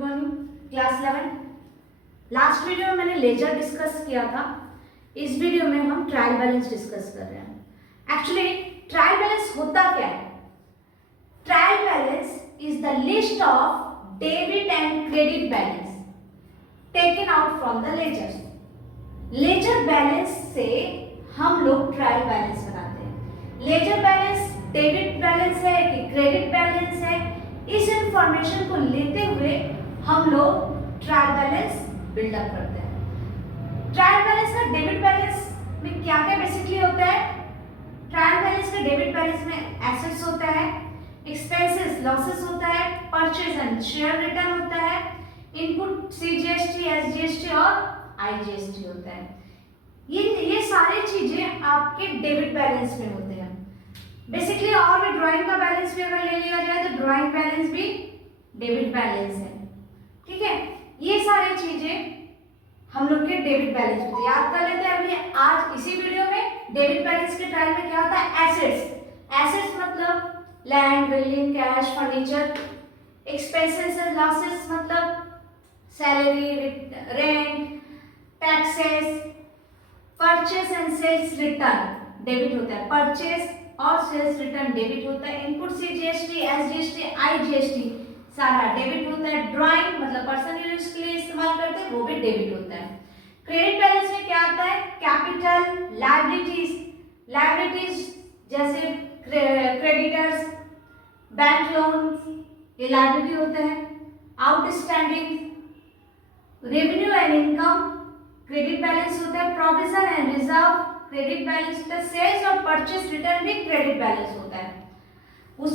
Morning class 11। Last video में मैंने laser discuss किया था। इस वीडियो में हम ट्रायल बैलेंस डिस्कस कर रहे हैं। एक्चुअली ट्रायल बैलेंस होता क्या है? Trial balance is the list of debit and credit balance taken out from the ledger. Ledger balance से हम लोग ट्रायल बैलेंस बनाते हैं। लेजर बैलेंस डेबिट बैलेंस है कि क्रेडिट बैलेंस है, इस इंफॉर्मेशन को लेते हुए हम लोग ट्रायल बैलेंस बिल्डअप करते हैं। ट्रायल बैलेंस का डेबिट बैलेंस में क्या क्या बेसिकली होता है? ट्रायल बैलेंस का डेबिट बैलेंस में एसेट्स होता है, एक्सपेंसेस लॉसेस होता है, परचेज एंड शेयर रिटर्न होता है, इनपुट सीजीएसटी, एसजीएसटी और आईजीएसटी होता है। ये सारी चीजें आपके डेबिट बैलेंस में होते हैं बेसिकली। और भी ड्राइंग का बैलेंस भी अगर ले लिया जाए तो ड्राइंग बैलेंस भी डेबिट बैलेंस है, ठीक है। ये सारी चीजें हम लोग के डेबिट बैलेंस होते हैं। याद कर लेते हैं अभी आज इसी वीडियो में। डेबिट बैलेंस के ट्रायल में क्या होता है? एसेट्स। एसेट्स मतलब land, building, cash, furniture. Expenses and losses मतलब salary, rent, taxes. Purchase and sales return debit होता है, परचेस और सेल्स रिटर्न डेबिट होता है। इनपुट सीजीएसटी, एसजीएसटी, आईजीएसटी सारा डेबिट होता है। ड्राइंग मतलब पर्सनल यूज के लिए इस्तेमाल करते हैं, वो भी डेबिट होता है। क्रेडिट बैलेंस में क्या आता है? Capital, liabilities. लायबिलिटीज जैसे क्रेडिटर्स, बैंक लोन, ये लायबिलिटी होते हैं। Outstanding, revenue and income credit balance होता है। Provision and reserve credit balance होता है। सेल्स और परचेस रिटर्न भी क्रेडिट बैलेंस होता है। उस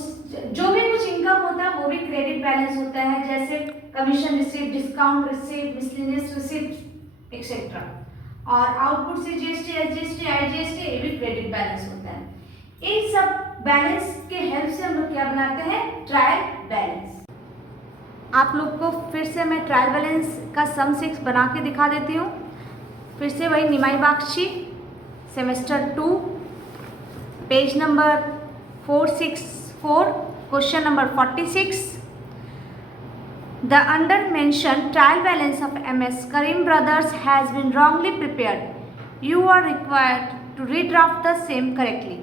जो भी कुछ इनकम होता है वो भी क्रेडिट बैलेंस होता है, जैसे commission receive, discount receive, miscellaneous receive etcetera. और आउटपुट से जीएसटी, एसजीएसटी, आईजीएसटी ये भी क्रेडिट बैलेंस होता है। इन सब बैलेंस के हेल्प से हम लोग क्या बनाते हैं? Trial balance. आप लोग को फिर से मैं ट्रायल बैलेंस का सम 6 बना के दिखा देती हूँ। फिर से वही Nimai Bagchi semester 2 page number 464 question number 46। The under mentioned trial balance of MS Karim Brothers has been wrongly prepared. You are required to redraft the same correctly.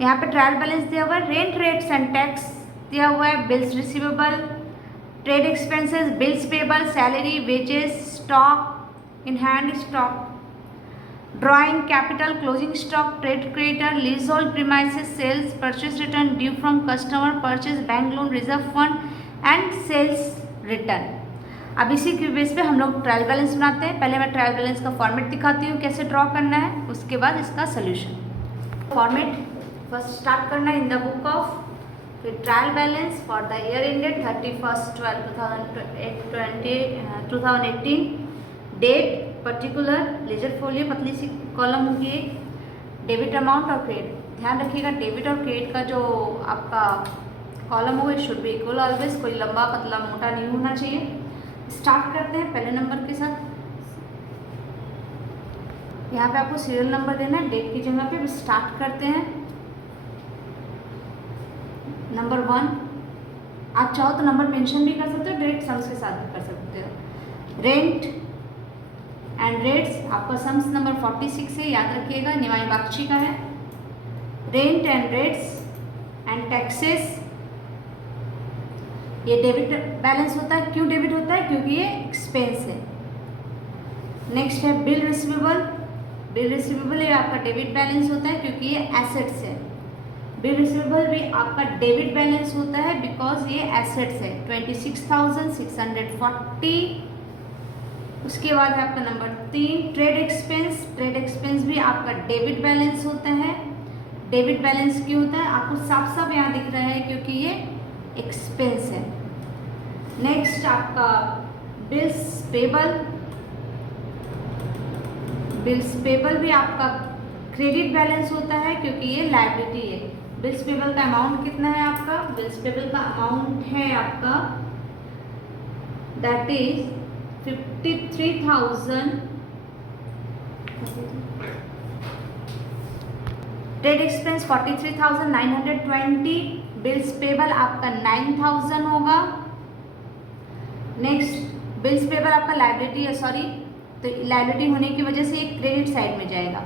यहाँ पे ट्रायल बैलेंस दिया हुआ है, रेंट रेट्स एंड टैक्स दिया हुआ है, bills receivable, trade expenses, bills payable, salary, wages, stock in hand, stock, drawing, capital, closing stock, trade creditor, leasehold premises, sales, purchase return due from customer, purchase, bank loan, reserve fund and sales return. अब इसी के base पे हम लोग trial balance बनाते हैं। पहले मैं ट्रायल बैलेंस का फॉर्मेट दिखाती हूँ कैसे ड्रॉ करना है, उसके बाद इसका सोल्यूशन। फॉर्मेट फर्स्ट स्टार्ट करना है इन द बुक ऑफ, फिर trial balance for the year ended 31/12/2018, date, particular, ledger folio, पतली सी कॉलम होगी एक, डेबिट अमाउंट और क्रेडिट। ध्यान रखिएगा डेबिट और क्रेडिट का जो आपका कॉलम होगा शुड बी इक्वल ऑलवेज, कोई लंबा पतला मोटा नहीं होना चाहिए। स्टार्ट करते हैं पहले नंबर के साथ। यहाँ पे आपको सीरियल नंबर देना है डेट की जगह पे। स्टार्ट करते हैं नंबर 1। आप चाहो तो नंबर मेंशन भी कर सकते हो, डायरेक्ट सम्स के साथ भी कर सकते हो। रेंट एंड रेट्स आपका सम्स नंबर 46 है, याद रखिएगा, निमाई बागची का है। Rent and rates and taxes ये डेबिट बैलेंस होता है। क्यों डेबिट होता है? क्योंकि ये एक्सपेंस है। नेक्स्ट है बिल रिसीवेबल। बिल रिसीवेबल ये आपका डेबिट बैलेंस होता है क्योंकि ये एसेट्स है। बिल रिसीवेबल भी आपका डेबिट बैलेंस होता है बिकॉज ये एसेट्स है। 26,640। उसके बाद है आपका number 3 trade expense. Trade expense भी आपका डेबिट बैलेंस होता है। डेबिट बैलेंस क्यों होता है? आपको साफ साफ यहाँ दिख रहा है क्योंकि ये एक्सपेंस है। नेक्स्ट आपका बिल्स पेबल। बिल्स पेबल भी आपका क्रेडिट बैलेंस होता है क्योंकि ये लायबिलिटी है। बिल्स पेबल का अमाउंट कितना है आपका? बिल्स पेबल का अमाउंट है आपका that is 53,000। Trade expense 43,920। Bills payable आपका 9,000 होगा। नेक्स्ट बिल्स पेपर आपका लायबिलिटी है, सॉरी, तो लायबिलिटी होने की वजह से ये क्रेडिट साइड में जाएगा।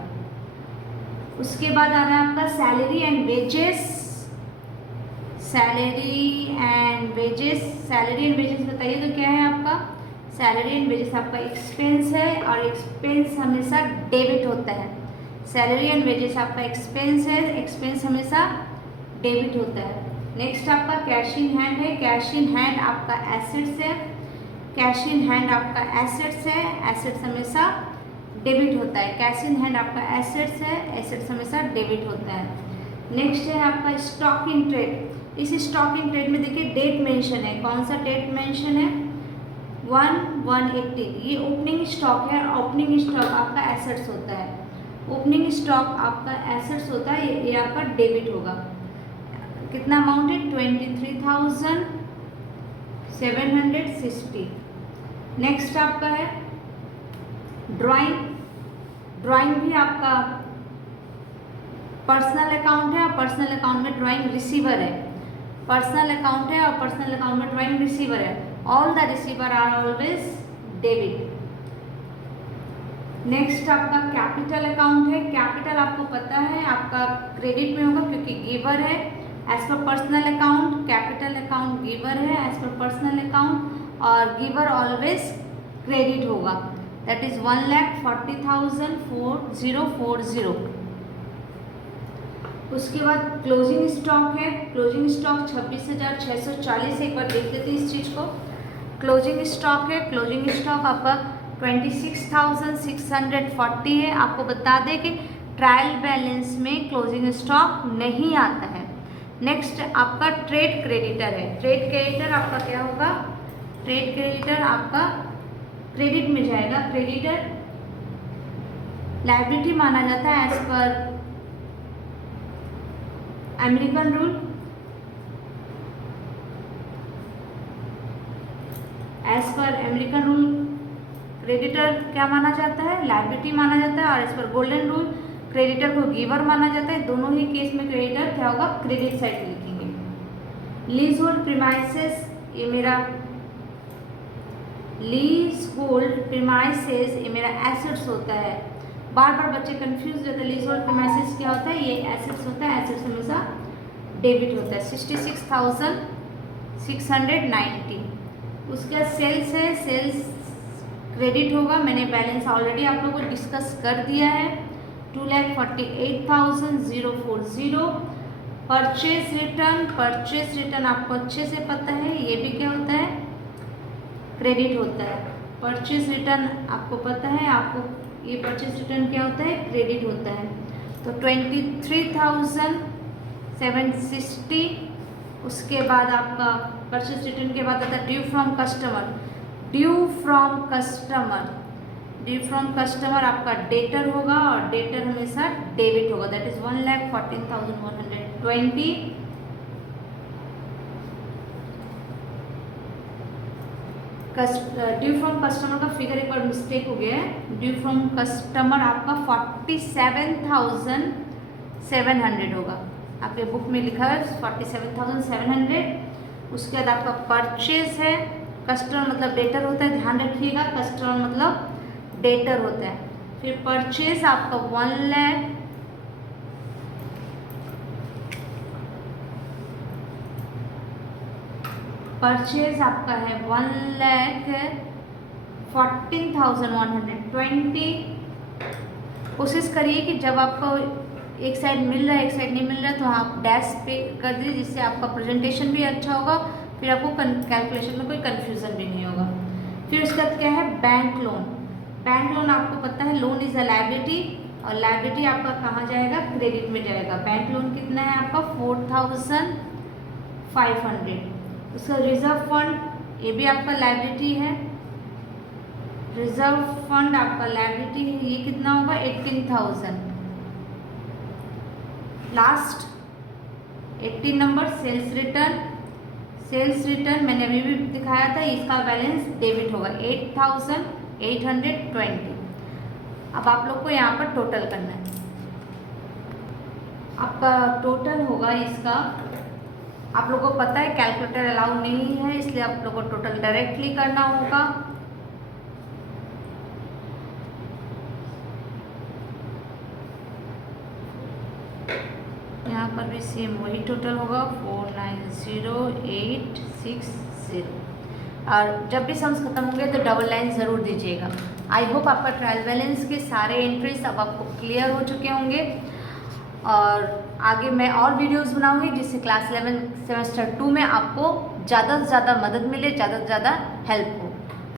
उसके बाद आ रहा है आपका salary and wages. Salary and wages, salary and wages बताइए तो क्या है आपका? सैलरी एंड वेजेस आपका एक्सपेंस है और एक्सपेंस हमेशा डेबिट होता है। सैलरी एंड वेजेस आपका एक्सपेंस है, एक्सपेंस हमेशा डेबिट होता है। नेक्स्ट आपका कैश इन हैंड है। कैश इन हैंड आपका एसेट्स है। कैश इन हैंड आपका एसेट्स है, एसेट्स हमेशा डेबिट होता है। कैश इन हैंड आपका एसेट्स है, एसेट्स हमेशा डेबिट होता है। नेक्स्ट है आपका स्टॉक इन ट्रेड। इस स्टॉक इन ट्रेड में देखिए डेट मेंशन है, कौन सा डेट मेंशन है? 1/1/18। ये ओपनिंग स्टॉक है, ओपनिंग स्टॉक आपका एसेट्स होता है। ओपनिंग स्टॉक आपका एसेट्स होता है, ये आपका डेबिट होगा। कितना अमाउंट है? 23,760। नेक्स्ट आपका है ड्राइंग। ड्राइंग भी आपका पर्सनल अकाउंट है और पर्सनल अकाउंट में ड्राइंग रिसीवर है। पर्सनल अकाउंट है और पर्सनल अकाउंट में ड्राइंग रिसीवर है। All the receiver are always debit. Next आपका कैपिटल अकाउंट है। कैपिटल आपको पता है आपका क्रेडिट में होगा क्योंकि गिवर है। As per personal account capital account giver है, एज पर पर्सनल अकाउंट, और गिवर ऑलवेज क्रेडिट होगा। That is 1,40,040। उसके बाद क्लोजिंग स्टॉक है। Closing stock 26,640। एक बार देख लेते हैं इस चीज़ को। क्लोजिंग स्टॉक है, क्लोजिंग स्टॉक आपका 26,640 है। आपको बता दें कि ट्रायल बैलेंस में क्लोजिंग स्टॉक नहीं आता है। नेक्स्ट आपका ट्रेड क्रेडिटर है। ट्रेड क्रेडिटर आपका क्या होगा? ट्रेड क्रेडिटर आपका क्रेडिट में जाएगा। क्रेडिटर लायबिलिटी माना जाता है as per American rule. As per American rule creditor क्या माना जाता है? लायबिलिटी माना जाता है। और as per golden rule creditor को गिवर माना जाता है। दोनों ही केस में क्रेडिटर क्या होगा? क्रेडिट साइड लिखेंगे। लीज होल्ड प्रीमाइसेस, ये मेरा लीज होल्ड प्रीमाइसेस ये मेरा एसेट्स होता है। बार बार बच्चे कंफ्यूज रहते हैं, लीज होल्ड प्रीमाइसेस क्या होता है? ये एसेट्स होता है, एसेट्स हमेशा डेबिट होता है। 66,690। उसका सेल्स है, सेल्स क्रेडिट होगा। मैंने बैलेंस ऑलरेडी आप लोगों को डिस्कस कर दिया है। 2,48,040। परचेज रिटर्न, परचेज रिटर्न आपको अच्छे से पता है, ये भी क्या होता है? क्रेडिट होता है। परचेज रिटर्न आपको पता है, आपको ये परचेज रिटर्न क्या होता है? क्रेडिट होता है। तो 23,760। उसके बाद आपका परचेज रिटर्न के बाद आता है due from customer. Due from customer, due from customer आपका डेटर होगा और डेटर हमेशा डेबिट होगा। That is 1,14,120। Due from customer का फिगर एक बार मिस्टेक हो गया है। ड्यू फ्रॉम कस्टमर आपका 47,700 होगा। आपके बुक में लिखा है 47,700। उसके बाद आपका परचेज है। कस्टमर मतलब डेटर होता है, ध्यान रखिएगा, कस्टमर मतलब डेटर होता है। फिर परचेज आपका 1 लाख, परचेज आपका है 1,14,120। कोशिश करिए कि जब आपको एक साइड मिल रहा है एक साइड नहीं मिल रहा है तो आप डैश पे कर दीजिए, जिससे आपका प्रेजेंटेशन भी अच्छा होगा, फिर आपको कैलकुलेशन में कोई कन्फ्यूज़न भी नहीं होगा। फिर उसके बाद क्या है? Bank loan. बैंक लोन आपको पता है लोन इज अ लायबिलिटी, और लायबिलिटी आपका कहाँ जाएगा? क्रेडिट में जाएगा। बैंक लोन कितना है आपका? 4,500। उसका रिजर्व फंड, ये भी आपका लायबिलिटी है। रिजर्व फंड आपका लायबिलिटी है, ये कितना होगा? 18,000। Last 18 number sales return. Sales return मैंने अभी भी दिखाया था, इसका बैलेंस डेबिट होगा 8,820। अब आप लोग को यहाँ पर टोटल करना है। आपका टोटल होगा इसका आप लोगों को पता है कैलकुलेटर अलाउ नहीं है, इसलिए आप लोगों को टोटल डायरेक्टली करना होगा। यहाँ पर भी सेम वही टोटल होगा 490860। और जब भी सम्स खत्म होंगे तो डबल लाइन ज़रूर दीजिएगा। आई होप आपका ट्रायल बैलेंस के सारे एंट्रीज अब आपको क्लियर हो चुके होंगे, और आगे मैं और वीडियोस बनाऊंगी जिससे क्लास 11 सेमेस्टर 2 में आपको ज़्यादा से ज़्यादा मदद मिले, ज़्यादा से ज़्यादा हेल्प हो।